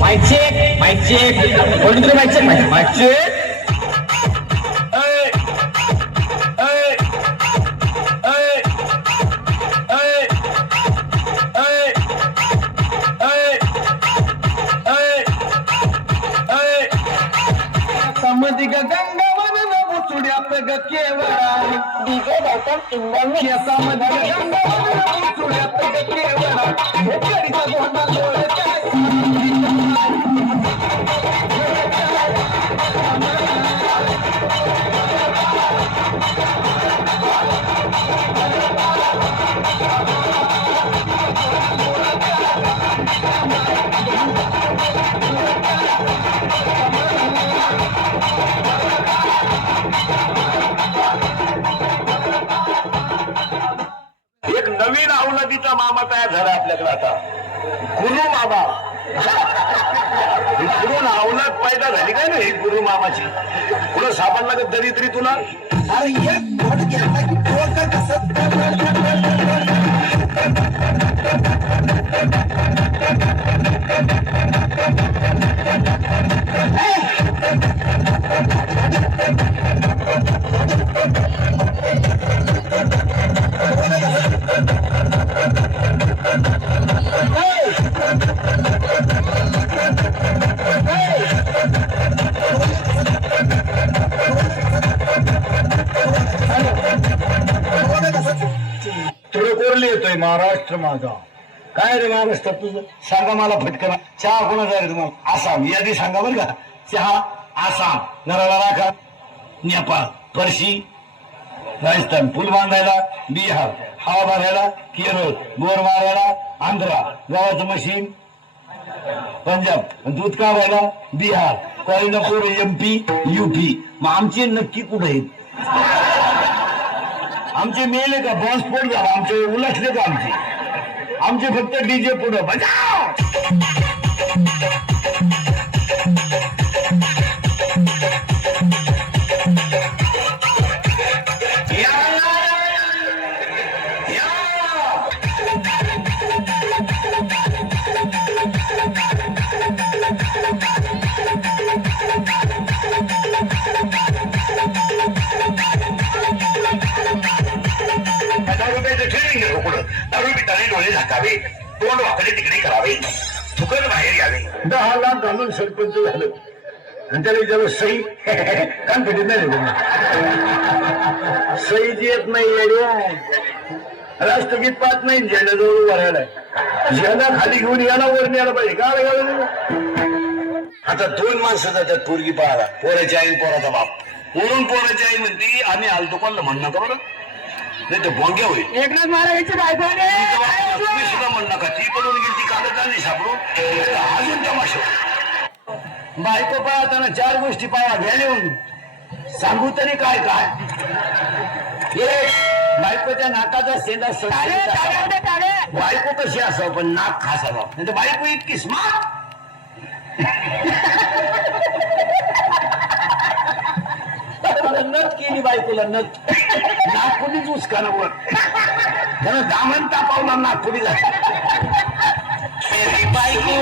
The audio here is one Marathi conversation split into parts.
Mic check, mike check. कोणी तरी माइक चेक, माइक चेक. समधिक गंगावन बुचुड्यात ग केवळा डीजे गौतम इंद्रनी समधिक गंगावन बुचुड्यात ग केवळा हे करीचा गोंडा लोळत एक नवीन अवलादीचा मामा तयार झाला आपल्याकडे आता गुरु मामा. इकडून अवलाद पैदा झाली काय ना ही गुरु मामाची. कुठं सापडला का दरिद्री तुला. अरे एक घोट घ्यायला की डोकं कसं तुला कोरली येतोय महाराष्ट्र माझा. काय रे महाराष्ट्र तुझं सांगा मला फटकन. चहा कोणाचा रे तुम्हाला. आसाम यादी सांगा बरं का. चहा आसाम, नराला राखा नेपाळ, पर्शी राजस्थान, पूल बांधायला बिहार, हवा भरायला केरळ, बोर मारायला आंध्रा, गव्हाचं मशीन पंजाब, दूध काढायला बिहार, कोल्हापूर MP UP. मग आमचे नक्की कुठे आहेत. आमचे मेले का बॉम्बस्फोट झाला. आमचे उलटले का आमचे फक्त डीजे पुढं बजाव. दारू पिताने डोळे झाकावे, तोंड वाकडे तिकडे करावे, थुकत बाहेर यावे. 10 लाख घालून सरपंच झालं आणि त्याला विचारलं सई कान भेटत नाही. सईच येत नाही. राष्ट्रगीत पाहत नाही. झेंड्याजवळ उभारायला झेंडा खाली घेऊन याला वर न्यायला पाहिजे. काय आता 2 माणसं जातात पोरगी पाहायला. पोराची आई पोराचा बाप. वरून पोराची आई म्हणते आम्ही आलतो कोणाला म्हण नका बरं, नाही तर भोंग्या होईल. एकनाथ महाराजांची बायको तुम्ही सुद्धा म्हण नका. ती पडून गेली ती कागद नाही सापडून अजून तमाशा. बायको पाहताना 4 गोष्टी पाहा घ्या लिहून. सांगू तरी काय काय. बायकोच्या नाकाचा सेंदा बायको कशी असावं पण नाक खासावं. नाही तर बायको इतकी स्मार्ट. नथ केली बायकोला. नथ नागपुरीच उसकाना वर त्यानं दामन तापावला नागपुरी जात. मेरी बाइको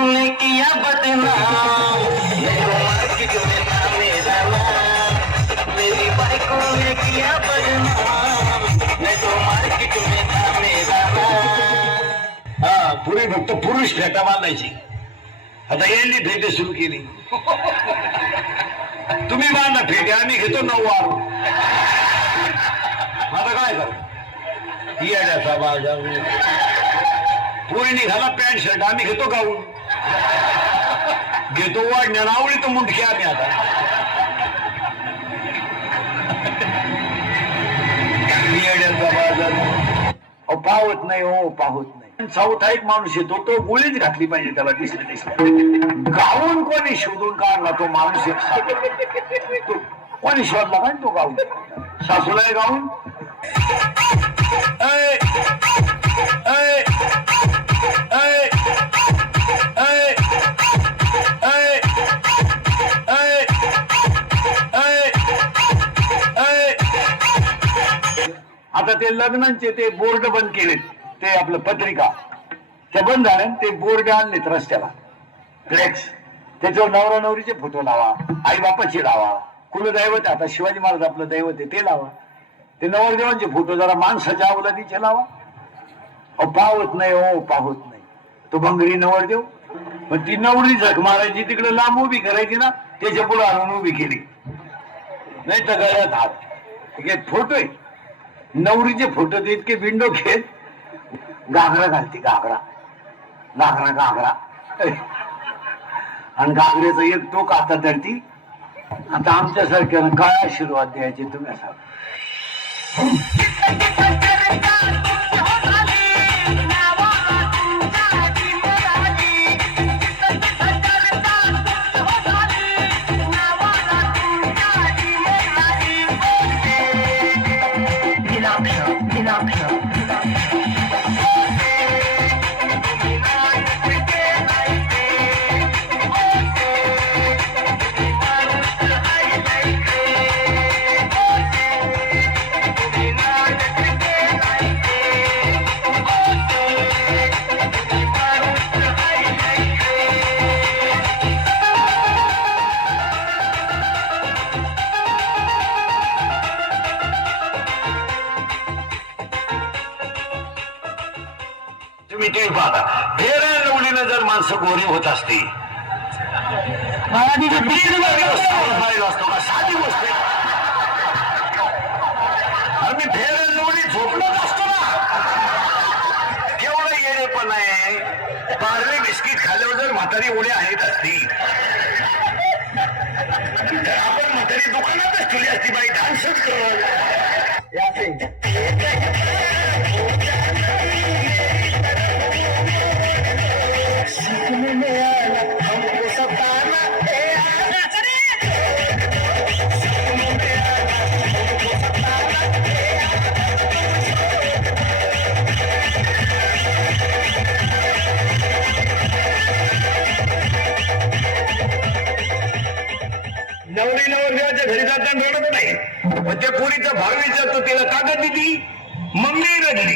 ने किया बदनाम. मेरी बाइको ने किया बदनाम. हा पुढे फक्त पुरुष फेटा बांधायची. आता यांनी फेटे सुरू केली. तुम्ही बांधा फेटे, आम्ही घेतो 9 वार. आता काय कर येण्याचा बाजार. पुरी निघाला पॅन्ट शर्ट, आम्ही घेतो गाऊन. घेतो वाढण्या आवडी तो मुंडके आम्ही आता. येण्याचा बाजार पाहत नाही. हो पाहत नाही. चौथा एक माणूस येतो तो गोळीच घातली पाहिजे त्याला. दिसलं गाऊन कोणी शोधून काढला तो माणूस. कोणी शोधला काय तो गाऊन. सासूला गाऊन आता ते लग्नांचे ते बोर्ड बंद केलेत. ते आपलं पत्रिका त्या बंद झाल्या ते बोर्ड आणलेत रस्त्याला फ्लेक्स त्याच्यावर नवरा नवरीचे फोटो लावा आई बापाचे लावा कुलदैवत आता शिवाजी महाराज आपलं दैवत आहे ते लावा ते नवरदेवांचे फोटो जरा माणसाच्या अवलादीचे लावा अहो पाहत नाही हो पाहत नाही तो भंगरी नवरदेव पण ती नवरी झक मारायची तिकडे लांब उभी करायची ना त्याच्या पुढे आणून उभी केली नाही तर गळ्यात हात फोटो आहे नवरीचे फोटो ते इतके विंडो घेत घागरा घालते घागरा घागरा घागरा आणि घागऱ्याचं एक टोक आता धरती आता आमच्यासारख्यानं काय आशीर्वाद द्यायचे तुम्ही सांग तुम्ही ते पाहता फेऱ्या लवलीनं जर माणसं गोरी होत असते असतो का साधी गोष्ट आम्ही फेऱ्या लवली झोपलोच असतो ना केवढं येणे पण आहे पार्ले बिस्किट खाल्ल्यावर जर म्हातारी उड्या आहेत असती तर आपण म्हातारी दुकानातच ठेवली असती बाई डान्सच करत नवरी नवरदेवाच्या घरी जाताना रडत नाही पण त्या पोरीचा भाव विचारतो तिला कागद दिली मम्मी रडली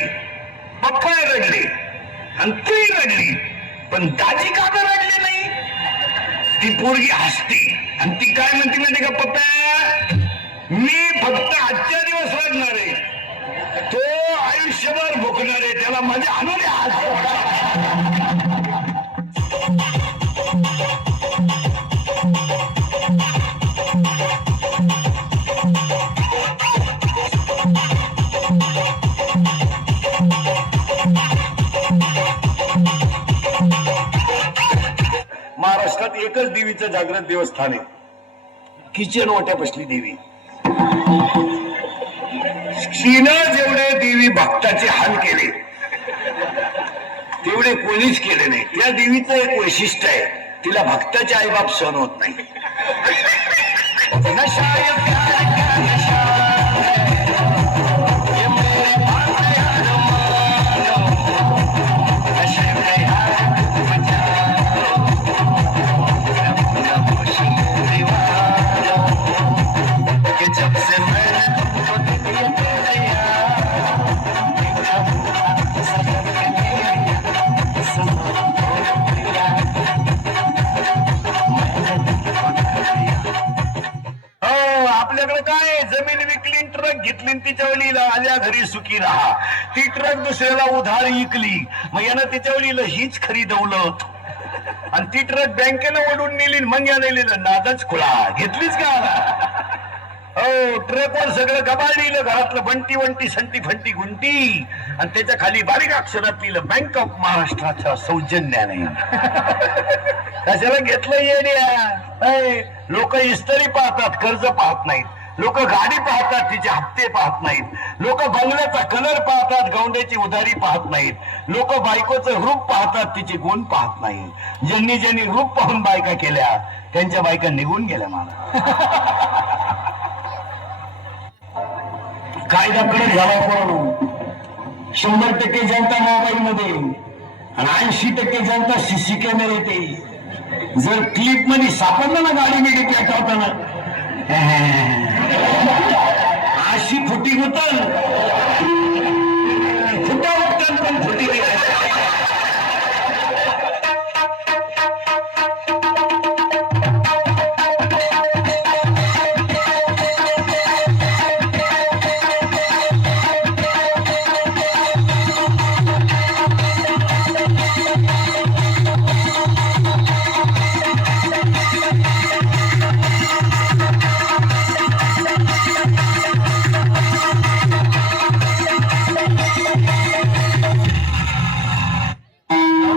पप्पा रडले आणि ती रडली पण दाजी काका रडले नाही ती पोरगी हसते आणि ती काय म्हणते माहिती का पप्पा मी फक्त आजच्या दिवस रडणार आहे तो आयुष्यभर भोगणार आहे त्याला माझे आणून महाराष्ट्रात एकच देवीचं जागृत देवस्थान आहे किचन ओट्यापसली देवी तिनं जेवढे देवी भक्ताचे हाल केले तेवढे कोणीच केले नाही त्या देवीचं एक वैशिष्ट्य आहे तिला भक्ताचे आईबाप सहन होत नाही आपल्याकडे काय जमीन विकली ट्रक घेतली तिच्या वलीला आल्या घरी सुखी राहा ती ट्रक दुसऱ्याला उधार विकली मग यानं तिच्या वलीला हीच खरी दौलत आणि ती ट्रक बँकेला ओढून नेली मग या नेलेलं नादच खुळा घेतलीच का हो ट्रकवर सगळं गबाळ लिहिलं घरातलं बंटी वंटी संटी फंटी गुंटी आणि त्याच्या खाली बारीक अक्षरात लिहिलं बँक ऑफ महाराष्ट्राच्या सौजन्याने कशाला घेतलं येण्या लोक इस्त्री पाहतात कर्ज पाहत नाहीत लोक गाडी पाहतात तिचे हप्ते पाहत नाहीत लोक बंगल्याचा कलर पाहतात गौंड्याची उधारी पाहत नाहीत लोक बायकोचं रूप पाहतात तिचे गुण पाहत नाहीत ज्यांनी ज्यांनी रूप पाहून बायका केल्या त्यांच्या बायका निघून गेल्या मला कायदा कडक झाला कोण 100% जनता मोबाईल मध्ये आणि 80% जनता सीसी कॅमेरा येते जर क्लिप मध्ये सापडलं ना गाडी मध्ये पेटवताना अशी फुटी होत फुटा खोटी नाही.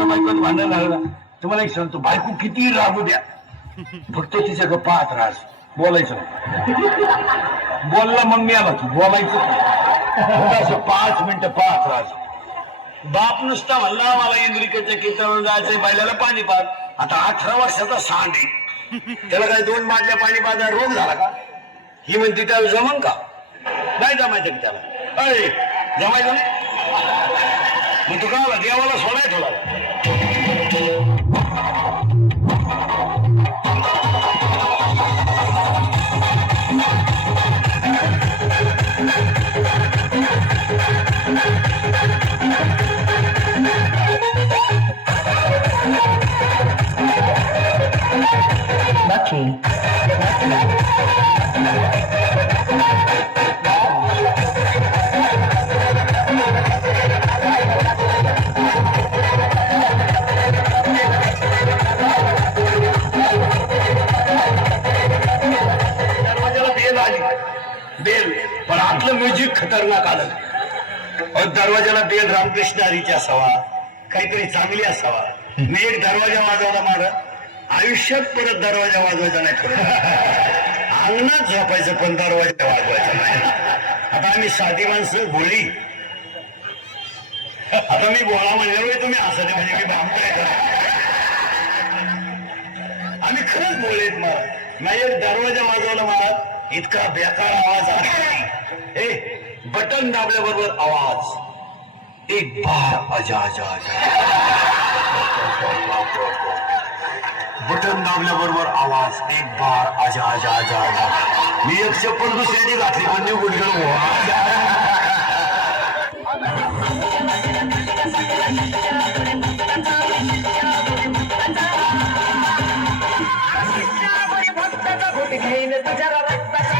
बायकोत भांडण लागला. तुम्हाला एक सांगतो, बायको किती रागू द्या, फक्त तिच्याकडे पाहत राहास, बोलायचं नाही. बोलला मग मी आला की बोलायचं नाही. असं 5 मिनिटं पाहत राहास. बाप नुसता म्हणला मला इंद्रिकेच्या कीर्तनावर जायचंय, बैलाला पाणी पाज. आता 18 वर्षाचा सांड आहे, त्याला काय 2 बादल्या पाणी पाजा रोग झाला का? ही म्हणते त्याला जमन का? नाही जमायचं की त्याला. अरे जमायचं नाही मग तू का देवाला सोडाय थोडा. बेल पण आतलं म्युझिक खतरनाक आलं. दरवाजाला बेल रामकृष्ण हरीची असावा, काहीतरी चांगली असावा. मी एक दरवाजा वाजवला मार, आयुष्यात परत दरवाजा वाजवायचा नाही. अंगणात झोपायचं पण दरवाजा वाजवायचा नाही. आता आम्ही साधी माणसं बोली, आता मी बोला म्हणल्यावर तुम्ही हसत म्हणजे मी भांबताय. आम्ही खरंच बोलेत महाराज. नाही एक दरवाजा वाजवला महाराज, इतका बेकार आवाज आहे. ए बटन दाबल्याबरोबर आवाज, एक बार अजा अजा अजा. बटन दाबल्याबरोबर आवाज, एक बार अजा अजा अजा अजा. मी एक चप्पल दुसऱ्याची घातली म्हणजे गुडघ्याला घेईन तुझ्या रक्ताचे